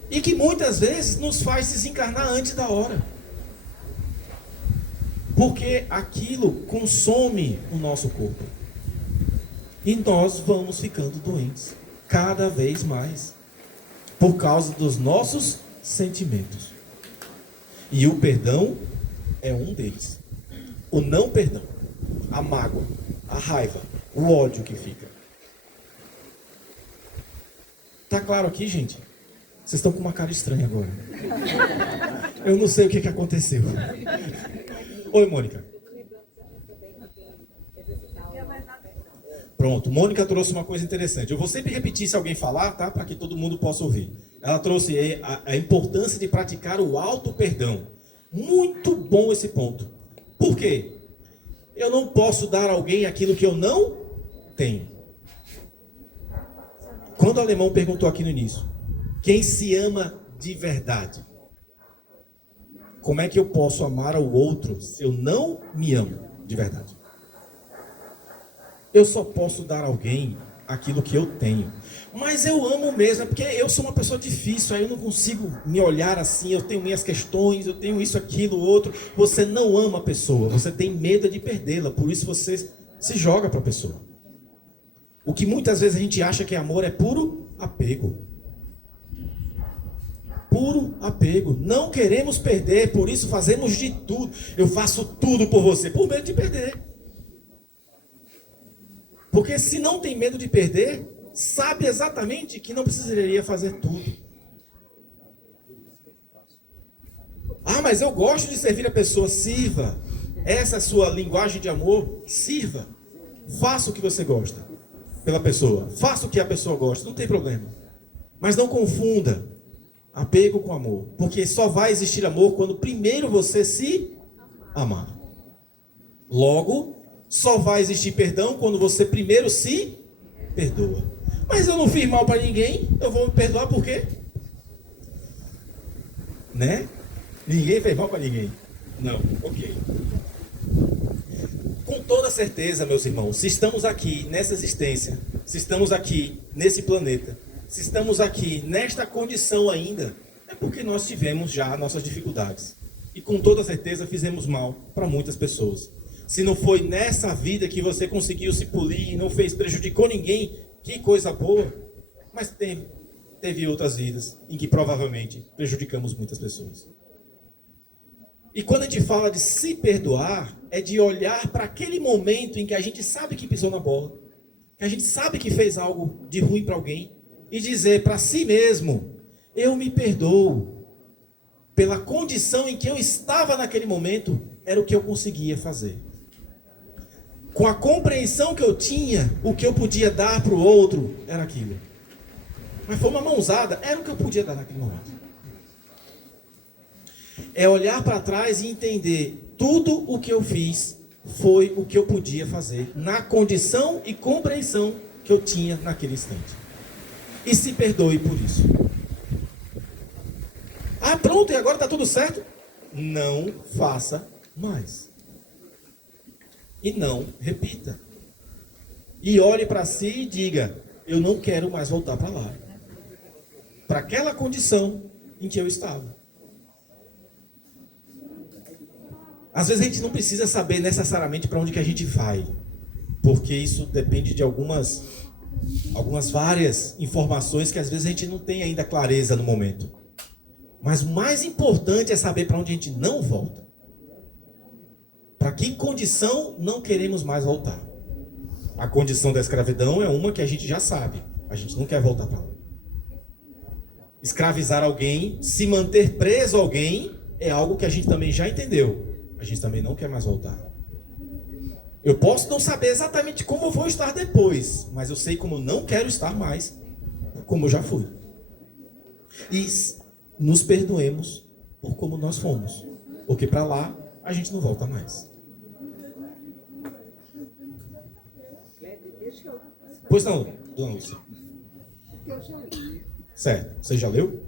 E que muitas vezes nos faz desencarnar antes da hora. Porque aquilo consome o nosso corpo. E nós vamos ficando doentes, cada vez mais, por causa dos nossos sentimentos. E o perdão é um deles. O não perdão, a mágoa, a raiva, o ódio que fica. Tá claro aqui, gente? Vocês estão com uma cara estranha agora. Eu não sei o que aconteceu. Oi, Mônica. Pronto, Mônica trouxe uma coisa interessante. Eu vou sempre repetir se alguém falar, tá? Para que todo mundo possa ouvir. Ela trouxe a importância de praticar o auto-perdão. Muito bom esse ponto. Por quê? Eu não posso dar a alguém aquilo que eu não tenho. Quando o alemão perguntou aqui no início, quem se ama de verdade? Como é que eu posso amar ao outro se eu não me amo de verdade? Eu só posso dar a alguém aquilo que eu tenho. Mas eu amo mesmo, é porque eu sou uma pessoa difícil, aí eu não consigo me olhar assim, eu tenho minhas questões, eu tenho isso, aquilo, outro. Você não ama a pessoa, você tem medo de perdê-la, por isso você se joga para a pessoa. O que muitas vezes a gente acha que é amor é puro apego. Puro apego. Não queremos perder, por isso fazemos de tudo. Eu faço tudo por você, por medo de perder. Porque se não tem medo de perder, sabe exatamente que não precisaria fazer tudo. Ah, mas eu gosto de servir a pessoa. Sirva. Essa é a sua linguagem de amor. Sirva. Faça o que você gosta pela pessoa. Faça o que a pessoa gosta. Não tem problema. Mas não confunda apego com amor. Porque só vai existir amor quando primeiro você se amar. Logo, só vai existir perdão quando você primeiro se perdoa. Mas eu não fiz mal para ninguém, eu vou me perdoar por quê? Né? Ninguém fez mal para ninguém. Não, ok. Com toda certeza, meus irmãos, se estamos aqui nessa existência, se estamos aqui nesse planeta, se estamos aqui nesta condição ainda, é porque nós tivemos já nossas dificuldades. E com toda certeza fizemos mal para muitas pessoas. Se não foi nessa vida que você conseguiu se polir e não prejudicou ninguém, que coisa boa. Mas teve outras vidas em que provavelmente prejudicamos muitas pessoas. E quando a gente fala de se perdoar, é de olhar para aquele momento em que a gente sabe que pisou na bola, que a gente sabe que fez algo de ruim para alguém, e dizer para si mesmo, eu me perdoo, pela condição em que eu estava naquele momento, era o que eu conseguia fazer. Com a compreensão que eu tinha, o que eu podia dar para o outro era aquilo. Mas foi uma mãozada, era o que eu podia dar naquele momento. É olhar para trás e entender, tudo o que eu fiz foi o que eu podia fazer, na condição e compreensão que eu tinha naquele instante. E se perdoe por isso. Ah, pronto, e agora está tudo certo? Não faça mais. E não repita. E olhe para si e diga: eu não quero mais voltar para lá. Para aquela condição em que eu estava. Às vezes a gente não precisa saber necessariamente para onde que a gente vai. Porque isso depende de algumas várias informações que às vezes a gente não tem ainda clareza no momento. Mas o mais importante é saber para onde a gente não volta. Para que condição não queremos mais voltar? A condição da escravidão é uma que a gente já sabe. A gente não quer voltar para lá. Escravizar alguém, se manter preso a alguém, é algo que a gente também já entendeu. A gente também não quer mais voltar. Eu posso não saber exatamente como eu vou estar depois, mas eu sei como não quero estar mais, como eu já fui. E nos perdoemos por como nós fomos, porque para lá a gente não volta mais. Pois não, dona Lúcia. Eu já li Certo, você já leu?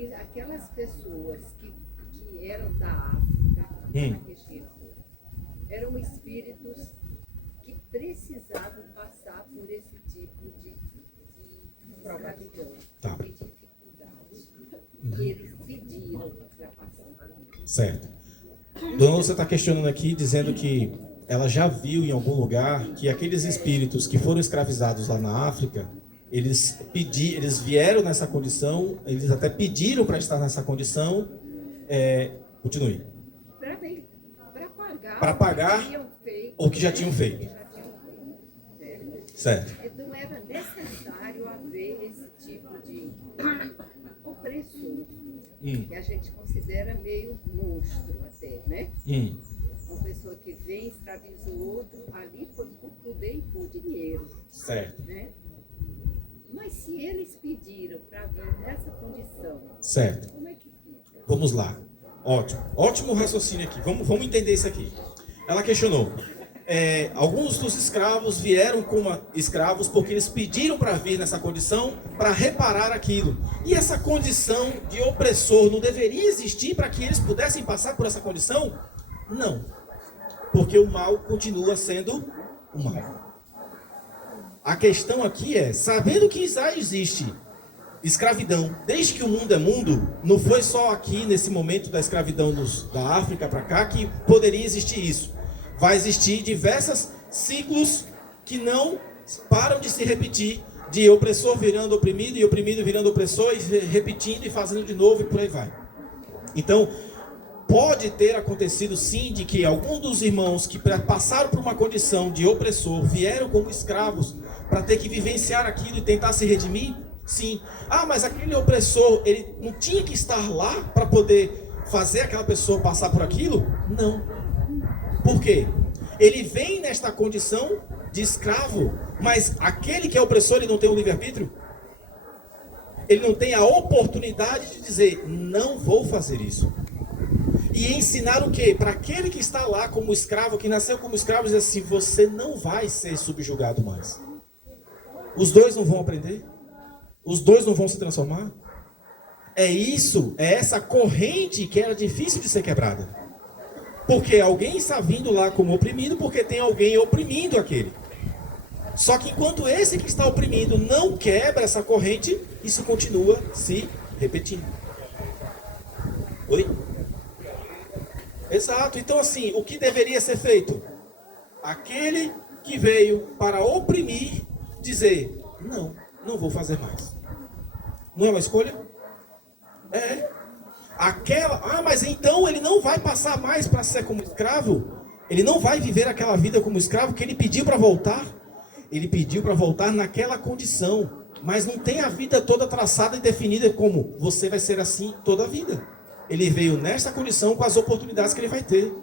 que aquelas pessoas que eram da África, daquela região, eram espíritos que precisavam passar por esse tipo de escravidão, Tá. de dificuldade. E eles pediram para passar. Certo. Dona Lúcia está questionando aqui, dizendo que ela já viu em algum lugar que aqueles espíritos que foram escravizados lá na África, eles vieram nessa condição, eles até pediram para estar nessa condição. Continue. Para pagar o que já tinham feito. Certo. Então era necessário haver esse tipo de opressor, que a gente considera meio monstro até, né? Uma pessoa que vem, escraviza o outro, ali foi por poder e por dinheiro. Certo. Né? Mas se eles pediram para vir nessa condição, certo. Como é que fica? Vamos lá. Ótimo raciocínio aqui. Vamos entender isso aqui. Ela questionou. Alguns dos escravos vieram como escravos porque eles pediram para vir nessa condição para reparar aquilo. E essa condição de opressor não deveria existir para que eles pudessem passar por essa condição? Não. Porque o mal continua sendo o mal. A questão aqui é, sabendo que já existe escravidão, desde que o mundo é mundo, não foi só aqui nesse momento da escravidão da África para cá que poderia existir isso. Vai existir diversos ciclos que não param de se repetir, de opressor virando oprimido e oprimido virando opressor, e repetindo e fazendo de novo e por aí vai. Então, pode ter acontecido sim de que alguns dos irmãos que passaram por uma condição de opressor vieram como escravos para ter que vivenciar aquilo e tentar se redimir? Sim. Ah, mas aquele opressor, ele não tinha que estar lá para poder fazer aquela pessoa passar por aquilo? Não. Por quê? Ele vem nesta condição de escravo, mas aquele que é opressor, ele não tem o livre-arbítrio? Ele não tem a oportunidade de dizer, não vou fazer isso. E ensinar o quê? Para aquele que está lá como escravo, que nasceu como escravo, diz assim, você não vai ser subjugado mais. Os dois não vão aprender? Os dois não vão se transformar? É essa corrente que era difícil de ser quebrada. Porque alguém está vindo lá como oprimido, porque tem alguém oprimindo aquele. Só que enquanto esse que está oprimindo não quebra essa corrente, isso continua se repetindo. Oi? Exato. Então assim, o que deveria ser feito? Aquele que veio para oprimir, dizer, não vou fazer mais. Não é uma escolha? Mas então ele não vai passar mais para ser como escravo? Ele não vai viver aquela vida como escravo que ele pediu para voltar? Ele pediu para voltar naquela condição, mas não tem a vida toda traçada e definida como você vai ser assim toda a vida. Ele veio nessa condição com as oportunidades que ele vai ter.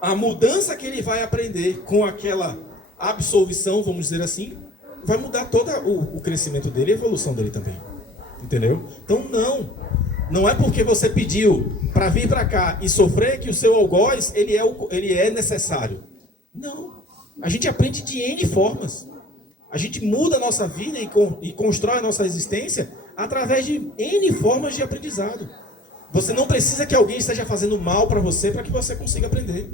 A mudança que ele vai aprender com aquela absolvição, vamos dizer assim, vai mudar todo o crescimento dele e a evolução dele também. Entendeu? Então não é porque você pediu para vir para cá e sofrer que o seu algoz ele é necessário. Não. A gente aprende de N formas. A gente muda a nossa vida e constrói a nossa existência através de N formas de aprendizado. Você não precisa que alguém esteja fazendo mal para você para que você consiga aprender.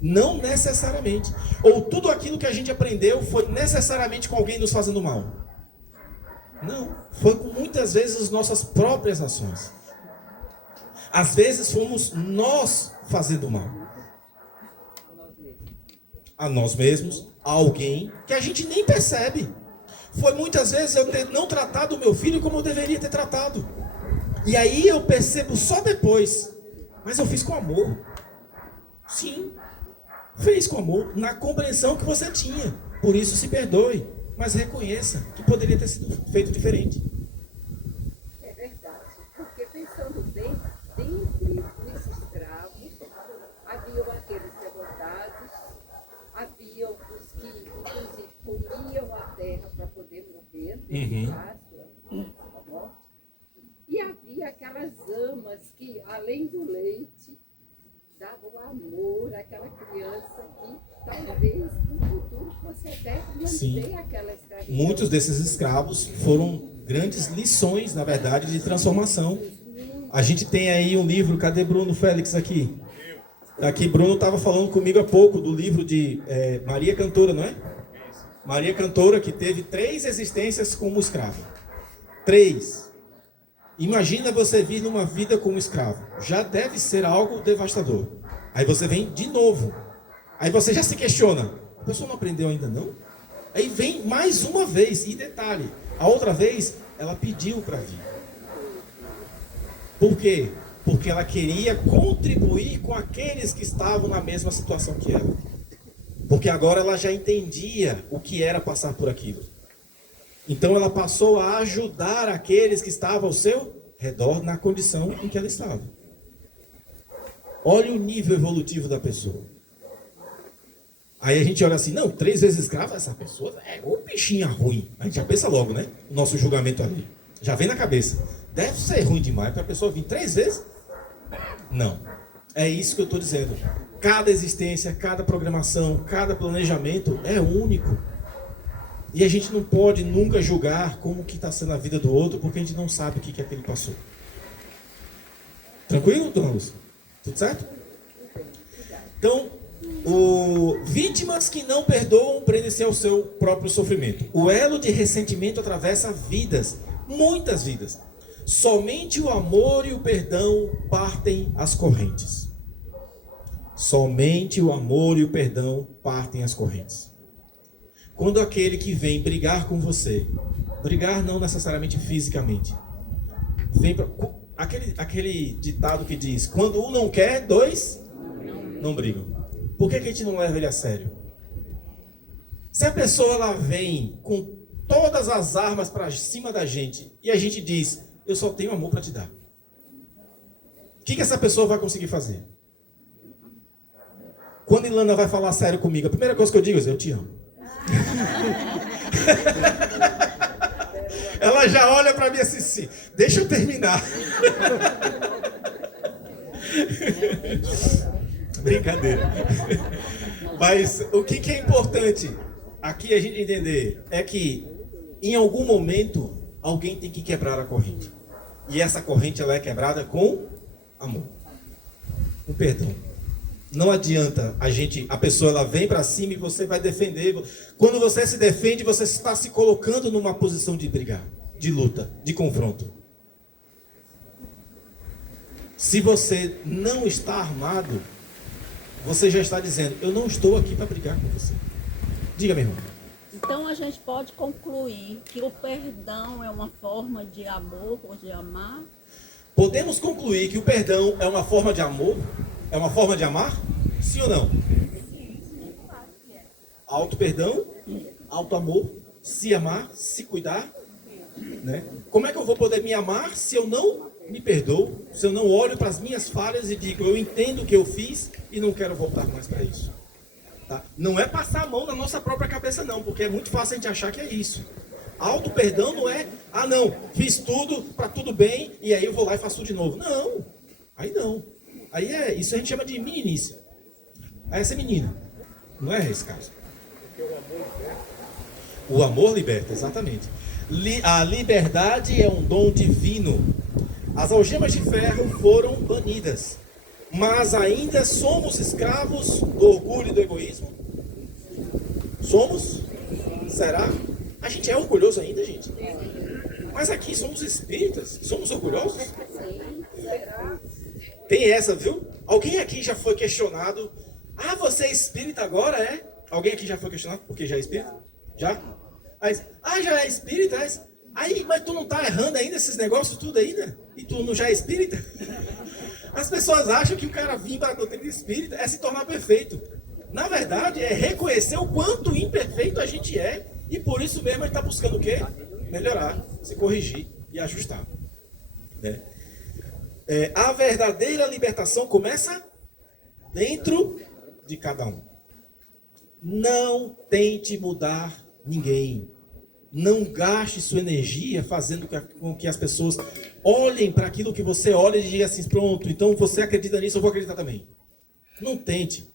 Não necessariamente. Ou tudo aquilo que a gente aprendeu foi necessariamente com alguém nos fazendo mal. Não. Foi com muitas vezes as nossas próprias ações. Às vezes fomos nós fazendo mal. A nós mesmos, a alguém que a gente nem percebe. Foi muitas vezes eu ter não tratado o meu filho como eu deveria ter tratado. E aí eu percebo só depois. Mas eu fiz com amor. Sim. Fez com amor, na compreensão que você tinha. Por isso se perdoe. Mas reconheça que poderia ter sido feito diferente. É verdade. Porque pensando bem, dentre os escravos, haviam aqueles revoltados, haviam os que, inclusive, comiam a terra para poder morrer, a morte. E havia aquelas amas que, além do leite, davam amor àquela criança que talvez no futuro fosse até manter aquela escravidão. Muitos desses escravos foram grandes lições, na verdade, de transformação. A gente tem aí um livro, cadê Bruno Félix aqui? Aqui, Bruno estava falando comigo há pouco do livro de Maria Cantora, não é? Maria Cantora, que teve 3 existências como escravo. 3. Imagina você vir numa vida como escravo. Já deve ser algo devastador. Aí você vem de novo. Aí você já se questiona. A pessoa não aprendeu ainda não? Aí vem mais uma vez. E detalhe, a outra vez ela pediu para vir. Por quê? Porque ela queria contribuir com aqueles que estavam na mesma situação que ela. Porque agora ela já entendia o que era passar por aquilo. Então ela passou a ajudar aqueles que estavam ao seu redor na condição em que ela estava. Olha o nível evolutivo da pessoa. Aí a gente olha assim, não, 3 vezes escrava, essa pessoa é uma bichinha ruim. A gente já pensa logo, né? O nosso julgamento ali. Já vem na cabeça. Deve ser ruim demais para a pessoa vir 3 vezes? Não. É isso que eu estou dizendo. Cada existência, cada programação, cada planejamento é único. E a gente não pode nunca julgar como que está sendo a vida do outro, porque a gente não sabe o que é que ele passou. Tranquilo, dona Lúcia? Tudo certo? Então, vítimas que não perdoam prendem-se ao seu próprio sofrimento. O elo de ressentimento atravessa vidas, muitas vidas. Somente o amor e o perdão partem as correntes. Somente o amor e o perdão partem as correntes. Quando aquele que vem brigar com você, brigar não necessariamente fisicamente, vem pra, aquele ditado que diz, quando um não quer, 2 não brigam. Por que a gente não leva ele a sério? Se a pessoa ela vem com todas as armas para cima da gente e a gente diz, eu só tenho amor para te dar. O que essa pessoa vai conseguir fazer? Quando Ilana vai falar sério comigo, a primeira coisa que eu digo é, eu te amo. Ela já olha para mim assim, deixa eu terminar. Brincadeira. Mas o que é importante aqui a gente entender é que em algum momento alguém tem que quebrar a corrente. E essa corrente ela é quebrada com amor, com perdão. Não adianta a pessoa ela vem para cima e você vai defender. Quando você se defende, você está se colocando numa posição de brigar, de luta, de confronto. Se você não está armado, você já está dizendo, eu não estou aqui para brigar com você. Diga, meu irmão. Então a gente pode concluir que o perdão é uma forma de amor ou de amar? Podemos concluir que o perdão é uma forma de amor? É uma forma de amar? Sim ou não? Auto-perdão, auto-amor, se amar, se cuidar. Né? Como é que eu vou poder me amar se eu não me perdoo? Se eu não olho para as minhas falhas e digo, eu entendo o que eu fiz e não quero voltar mais para isso. Tá? Não é passar a mão na nossa própria cabeça não, porque é muito fácil a gente achar que é isso. Auto-perdão não é, não, fiz tudo, para tudo bem, e aí eu vou lá e faço tudo de novo. Não, aí não. Aí isso a gente chama de meninice. Aí essa é menina. Não é esse caso. O amor liberta, exatamente. A liberdade é um dom divino. As algemas de ferro foram banidas, mas ainda somos escravos do orgulho e do egoísmo? Somos? Será? A gente é orgulhoso ainda, gente? Mas aqui somos espíritas, somos orgulhosos? Tem essa, viu? Alguém aqui já foi questionado: ah, você é espírita agora, é? Alguém aqui já foi questionado porque já é espírita? Já? Aí, já é espírita? Aí, mas tu não tá errando ainda esses negócios tudo ainda? E tu não já é espírita? As pessoas acham que o cara vir para a doutrina espírita é se tornar perfeito. Na verdade, é reconhecer o quanto imperfeito a gente é, e por isso mesmo a gente está buscando o quê? Melhorar, se corrigir e ajustar. Né? A verdadeira libertação começa dentro de cada um. Não tente mudar ninguém. Não gaste sua energia fazendo com que as pessoas olhem para aquilo que você olha e digam assim: pronto, então você acredita nisso, eu vou acreditar também. Não tente.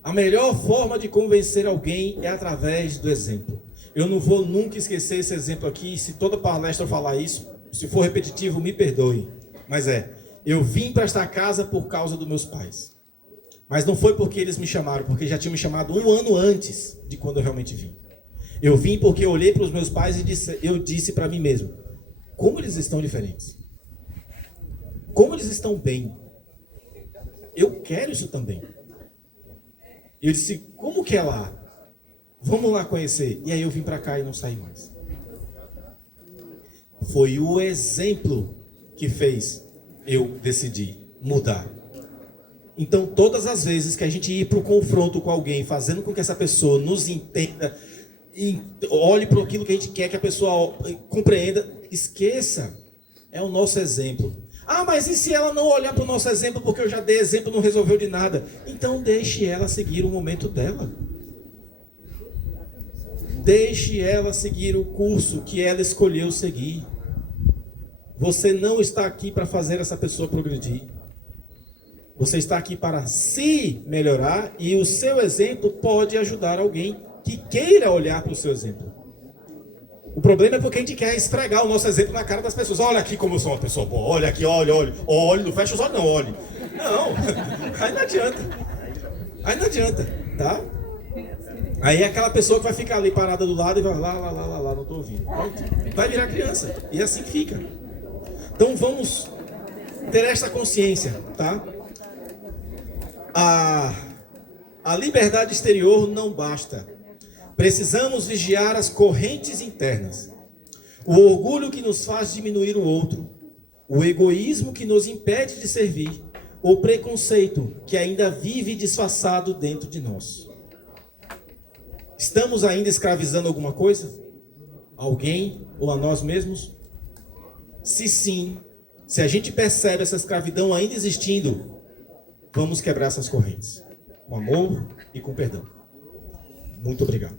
A melhor forma de convencer alguém é através do exemplo. Eu não vou nunca esquecer esse exemplo aqui. Se toda palestra eu falar isso, se for repetitivo, me perdoe. Mas eu vim para esta casa por causa dos meus pais. Mas não foi porque eles me chamaram, porque já tinham me chamado 1 ano antes de quando eu realmente vim. Eu vim porque eu olhei para os meus pais e eu disse para mim mesmo: como eles estão diferentes? Como eles estão bem? Eu quero isso também. Eu disse: como que é lá? Vamos lá conhecer. E aí eu vim para cá e não saí mais. Foi o exemplo que fez eu decidir mudar. Então, todas as vezes que a gente ir para o confronto com alguém, fazendo com que essa pessoa nos entenda, e olhe para aquilo que a gente quer que a pessoa compreenda, esqueça, é o nosso exemplo. Ah, mas e se ela não olhar para o nosso exemplo, porque eu já dei exemplo, não resolveu de nada? Então deixe ela seguir o momento dela. Deixe ela seguir o curso que ela escolheu seguir. Você não está aqui para fazer essa pessoa progredir. Você está aqui para se melhorar, e o seu exemplo pode ajudar alguém que queira olhar para o seu exemplo. O problema é porque a gente quer esfregar o nosso exemplo na cara das pessoas. Olha aqui como eu sou uma pessoa boa. Olha aqui, olha, não fecha os olhos não, olhe. Não, aí não adianta. Aí não adianta, tá? Aí é aquela pessoa que vai ficar ali parada do lado e vai lá, não estou ouvindo. Vai virar criança, e assim fica. Então vamos ter esta consciência, tá? A liberdade exterior não basta. Precisamos vigiar as correntes internas. O orgulho que nos faz diminuir o outro, o egoísmo que nos impede de servir, o preconceito que ainda vive disfarçado dentro de nós. Estamos ainda escravizando alguma coisa? Alguém ou a nós mesmos? Se sim, se a gente percebe essa escravidão ainda existindo, vamos quebrar essas correntes, com amor e com perdão. Muito obrigado.